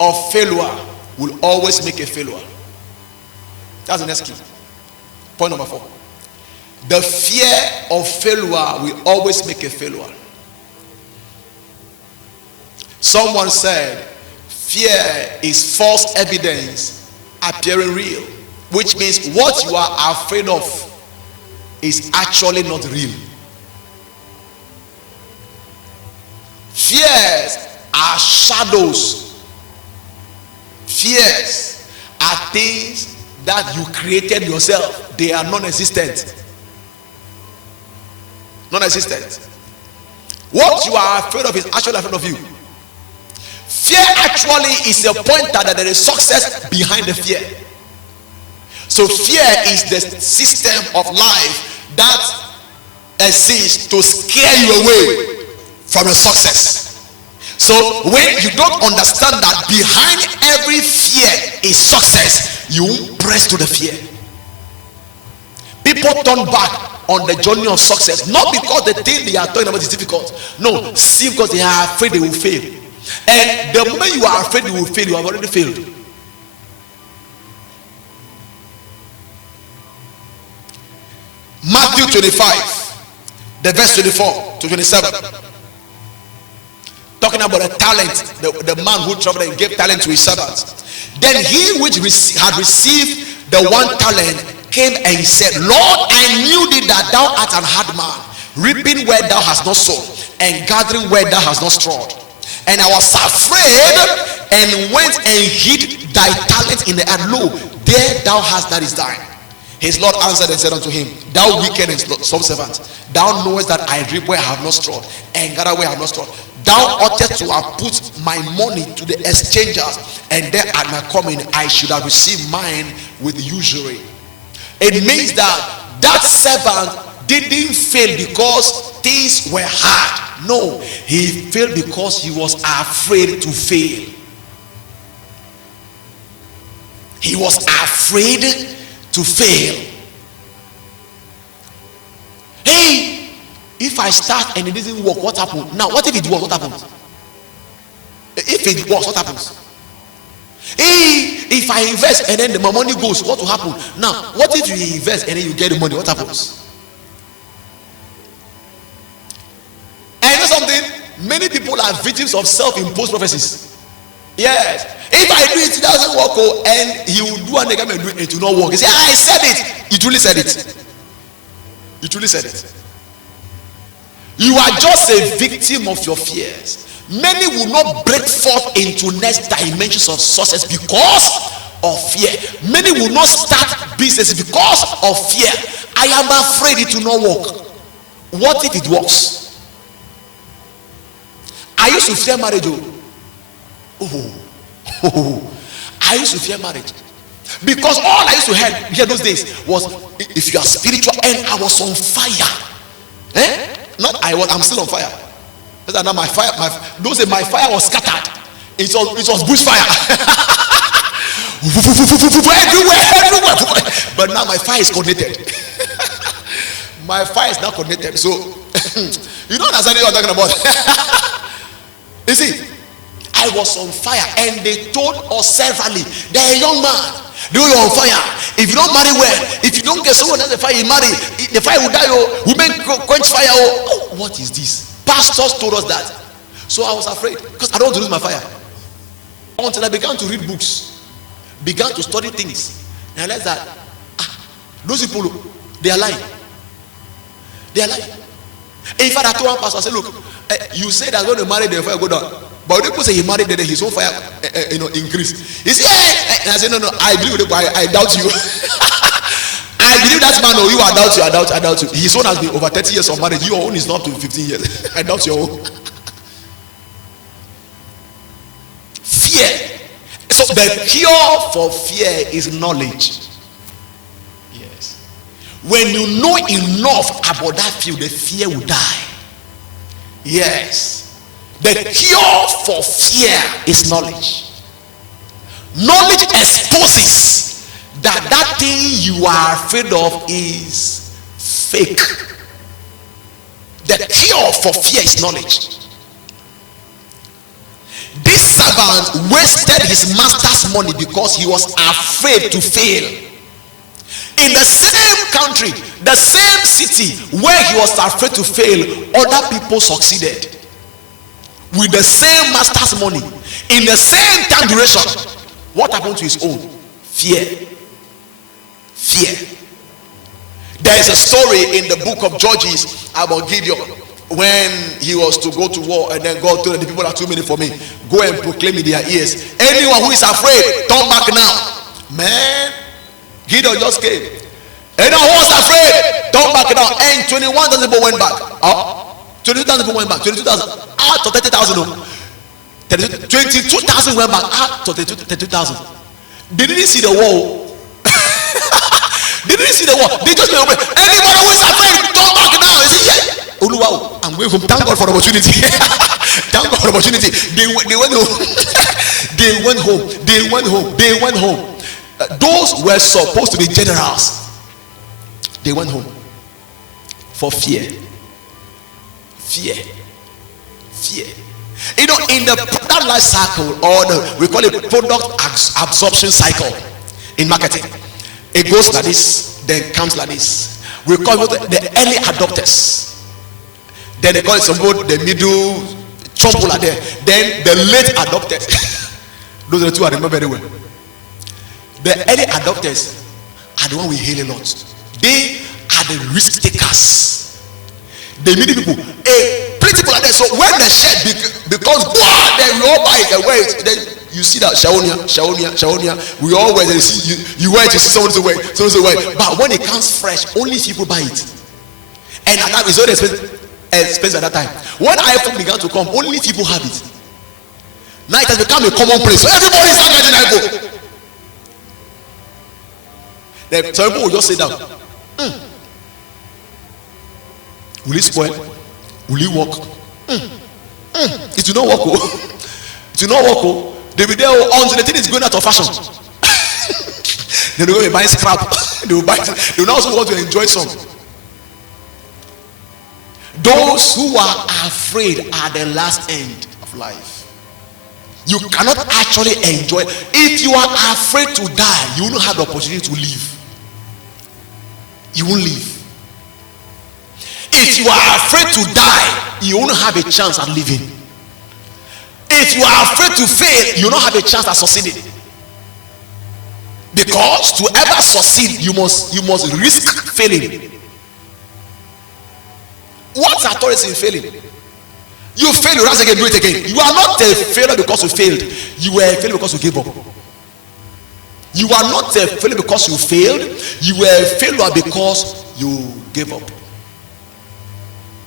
of failure will always make a failure. That's the next key. Point number 4. The fear of failure will always make a failure. Someone said, fear is false evidence appearing real, which means what you are afraid of is actually not real. Fears are shadows. Fears are things that you created yourself. They are non-existent. Non-existent. What you are afraid of is actually afraid of you. Fear actually is a pointer that there is success behind the fear. So fear is the system of life that exists to scare you away from a success. So when you don't understand that behind every fear is success, you won't press to the fear. People turn back on the journey of success, not because the thing they are talking about is difficult. No, simply because they are afraid they will fail. And the moment you are afraid you will fail, you have already failed. Matthew 25, the verse 24 to 27. Talking about a talent, the man who traveled and gave talent to his servants. Then he which had received the 1 talent came and said, Lord, I knew thee that thou art an hard man, reaping where thou hast not sown, and gathering where thou hast not strawed. And I was afraid, and went and hid thy talent in the earth. Lo, there thou hast that is thine. His Lord answered and said unto him, Thou wicked and slow servant, thou knowest that I reap where I have not strawed, and gather where I have not strawed. Thou oughtest to have put my money to the exchangers, and then at my coming I should have received mine with usury. It means that servant didn't fail because things were hard. No, he failed because he was afraid to fail. He was afraid to fail. Hey, if I start and it doesn't work, what happens? Now, what if it works? What happens? If it works, what happens? Hey, if I invest and then my money goes, what will happen? Now, what if you invest and then you get the money? What happens? And you know something? Many people are victims of self-imposed prophecies. Yes. If I do it, it doesn't work. Oh, and he will do and again and do it, it will not work. He say, I said it. You truly said it. You truly said it. You are just a victim of your fears. Many will not break forth into next dimensions of success because of fear. Many will not start business because of fear. I am afraid it will not work. What if it works? I used to fear marriage. I used to fear marriage because all I used to hear those days was if you are spiritual, and I was on fire. I'm still on fire. Now my fire, my fire was scattered. It was bushfire. everywhere. But now my fire is connected. My fire is now connected. So you don't understand what I'm talking about. You see, I was on fire, and they told us severally, they're a young man, you're on fire. If you don't marry well, if you don't get someone that's the fire, you marry, the fire will die. Oh, women quench fire. Oh, what is this? Pastors told us that. So I was afraid because I don't want to lose my fire. Until I began to read books, began to study things, and I realized that those people, they are lying. They are lying. In fact, I told one pastor, I said, look, you say that when you marry, the fire go down. But when people say he married, then his own fire increased. He said, and I said, no, I believe it, but I doubt you. I believe that man, you are doubt you, I doubt you. His own has been over 30 years of marriage. Your own is not up to 15 years. I doubt your own. Fear. So the cure for fear is knowledge. Yes. When you know enough about that field, the fear will die. Yes. The cure for fear is knowledge. Knowledge exposes that thing you are afraid of is fake. The cure for fear is knowledge. This servant wasted his master's money because he was afraid to fail. In the same country, the same city where he was afraid to fail, other people succeeded with the same master's money in the same time duration. What happened to his own? Fear. There is a story in the book of Judges about Gideon when he was to go to war, and then God told the people are too many for me. Go and proclaim in their ears. Anyone who is afraid, turn back now. Man, Gideon just came. Anyone who was afraid, turn back now. And 21,000 people went back. 22,000 people went back. 22,000 out of 30,000. 22,000 went back out of 32,000. They didn't see the wall. They didn't see the wall. They just went away. Anyone who is afraid, turn back now. He said, yeah. Wow, I'm going home. Thank God for the opportunity. Thank God for the opportunity. They went home. They went home. Those were supposed to be generals. They went home for fear. You know, in the product life cycle, or we call it product absorption cycle in marketing, it goes like this, then comes like this. We call it the early adopters. Then they call it some more the middle chomp are there. Then the late adopters. Those are the two I remember very well. The early adopters are the one we hail a lot. They are the risk takers. They meet people. People are there. So when the shed because then we all buy it and wear it. Then you see that Shaonia. We all wear it. You wear it. You see someone to wear it. But when it comes fresh, only people buy it. And that is only expensive at that time. When iPhone began to come, only people have it. Now it has become a common place. So everybody is not getting iPhone. Then some people will just sit down. Will it spoil? Will it work? It will not work. It will not work. They will be there until the thing is going out of fashion. They will be buying scrap. They will also want to enjoy some. Those who are afraid are the last end of life. You cannot actually enjoy. If you are afraid to die, you will not have the opportunity to live. You won't live. If you are afraid to die, you won't have a chance at living. If you are afraid to fail, you don't have a chance at succeeding. Because to ever succeed, you must risk failing. What's authority in failing? You fail, you rise again, do it again. You are not a failure because you failed. You were a failure because you gave up. You are not a failure because you failed. You were a failure because you gave up.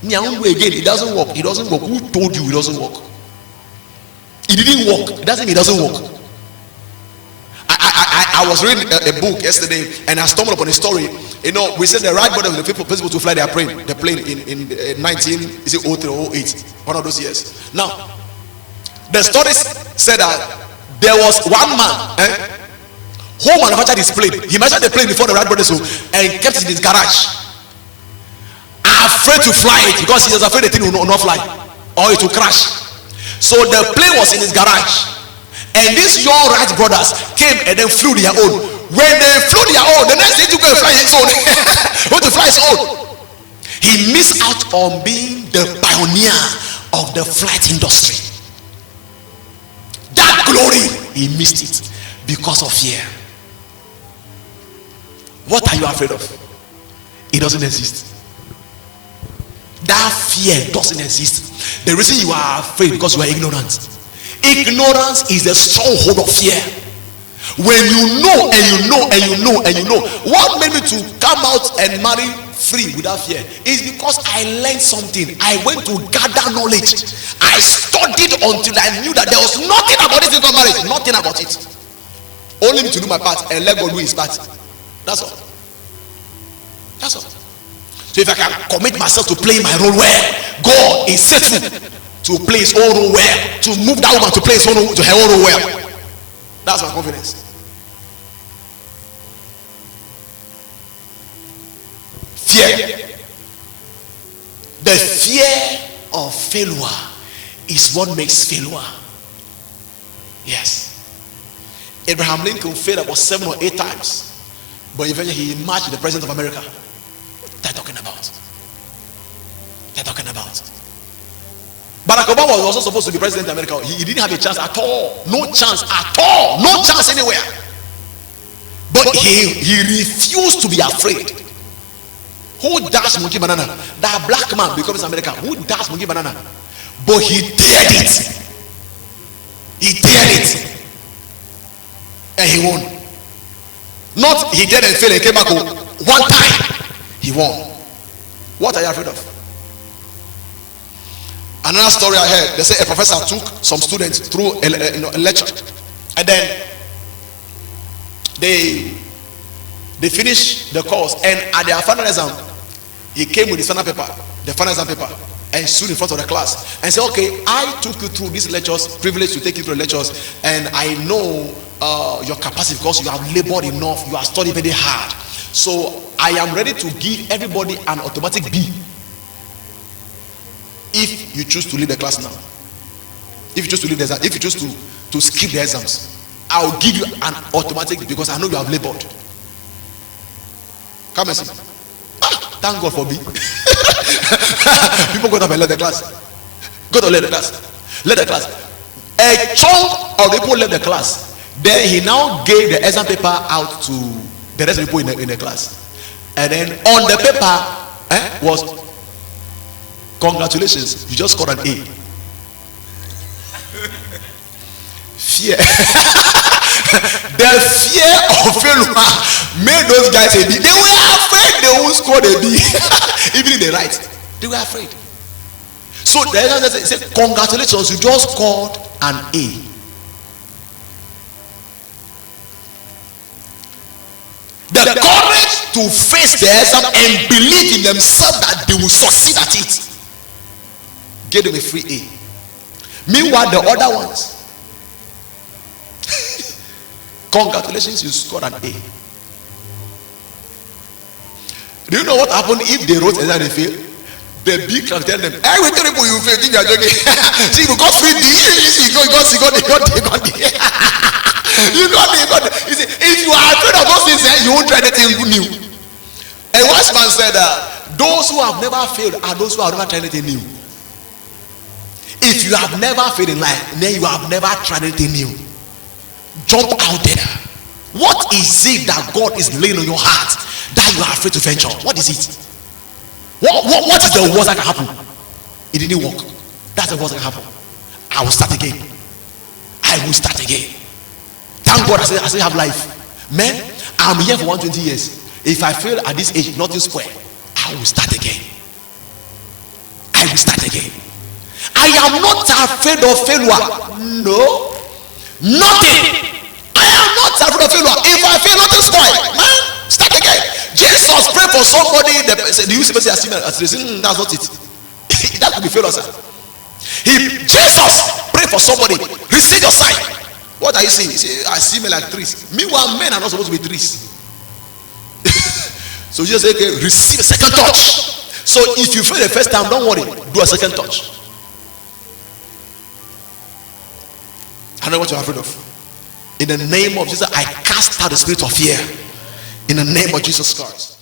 Again, it doesn't work. It doesn't work. Who told you it doesn't work? It didn't work. It doesn't mean it doesn't work. I was reading a book yesterday and I stumbled upon a story. You know, we said the Wright brothers were the people to fly their plane in 1903 or 08, one of those years. Now, the stories said that there was one man who manufactured his plane. He manufactured the plane before the Wright brothers and kept it in his garage, afraid to fly it because he was afraid the thing will not fly or it will crash. So the plane was in his garage. And these young Wright brothers came and then flew their own. When they flew their own, the next day to go and fly his own. Went to fly his own. He missed out on being the pioneer of the flight industry. That glory, he missed it because of fear. What are you afraid of? It doesn't exist. That fear doesn't exist. The reason you are afraid because you are ignorant. Ignorance is the stronghold of fear. When you know and you know and you know and you know. What made me to come out and marry free without fear is because I learned something. I went to gather knowledge. I studied until I knew that there was nothing about it in marriage. Nothing about it. Only me to do my part and let God do his part. That's all. That's all. So if I can commit myself to play my role well, God is faithful to play his own role well, to move that woman to play his own role, to her own role well. That's my confidence. Fear. The fear of failure is what makes failure. Yes. Abraham Lincoln failed about 7 or 8 times, but eventually he emerged the president of America. What they're talking about? They're talking about. Barack Obama was also supposed to be president of America. He didn't have a chance at all. No chance at all. No chance anywhere. But he refused to be afraid. Who dashed monkey banana? That black man becomes America. Who dashed monkey banana? But he dared it. He dared it. And he won. Not he dared and failed and came back one time. He won. What are you afraid of? Another story I heard. They say a professor took some students through a lecture. And then they finished the course. And at their final exam, he came with his final paper, the final exam paper, and stood in front of the class and said, okay, I took you through these lectures, privileged to take you through the lectures, and I know your capacity because you have labored enough, you have studied very hard. So I am ready to give everybody an automatic B if you choose to leave the class now. If you choose to leave the exam, if you choose to skip the exams, I will give you an automatic because I know you have labored. Come and see. Thank God for me. People got up and left the class. Go to let the class. Let the class. A chunk of people left the class. Then he now gave the exam paper out to the rest of the people in the class. And then on the paper was, congratulations, you just scored an A. Fear. The fear of failure made those guys a B. They were afraid they won't score a B. Even if they write, they were afraid. So the exam said, congratulations, you just scored an A. The courage to face the exam and believe in themselves that they will succeed at it gave them a free A. Meanwhile, the other ones, congratulations, you scored an A. Do you know what happened if they wrote exam and they failed? The big class tell them, I will tell people you failed, think you are joking. See, you got free D. You got it. You see, if you are afraid of those things, you won't try anything new. A wise man said those who have never failed are those who have never tried anything new. If you have never failed in life, then you have never tried anything new. Jump out there. What is it that God is laying on your heart that you are afraid to venture? What is it? What is the worst that can happen? It didn't work. That's the worst that can happen. I will start again. I will start again. Thank God I still have life. Man, I'm here for 120 years. If I fail at this age, nothing spoil. I will start again. I will start again. I am not afraid of failure. No. Nothing. I am not afraid of failure. If I fail, nothing spoil. Man, start again. Jesus prayed for somebody. Do you see that's not it. That could be failure, sir. Jesus prayed for somebody. Receive your sight. What are you saying? I see me like trees. Meanwhile, men are not supposed to be trees. So Jesus said, okay, receive a second touch. So if you fail the first time, don't worry, do a second touch. I know what you're afraid of. In the name of Jesus, I cast out the spirit of fear. In the name of Jesus Christ.